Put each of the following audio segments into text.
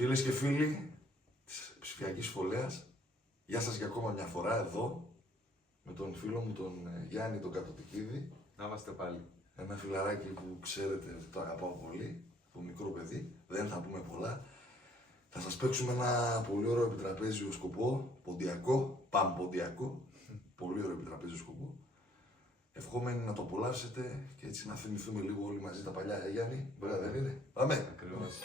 Φίλες και φίλοι της ψηφιακής φωλέας, γεια σας για ακόμα μια φορά εδώ με τον φίλο μου τον Γιάννη τον Κατοτικίδη. Να είμαστε πάλι. Ένα φιλαράκι που ξέρετε ότι το αγαπάω πολύ, το μικρό παιδί, δεν θα πούμε πολλά. Θα σας παίξουμε ένα πολύ ωραίο επιτραπέζιο σκοπό, ποντιακό, παμποντιακό, πολύ ωραίο επιτραπέζιο σκοπό. Ευχόμενοι να το απολαύσετε και έτσι να θυμηθούμε λίγο όλοι μαζί τα παλιά, Γιάννη. Βέβαια δεν είναι. Πάμε! Ακριβώς.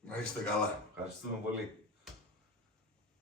Να είστε καλά. Ευχαριστούμε πολύ.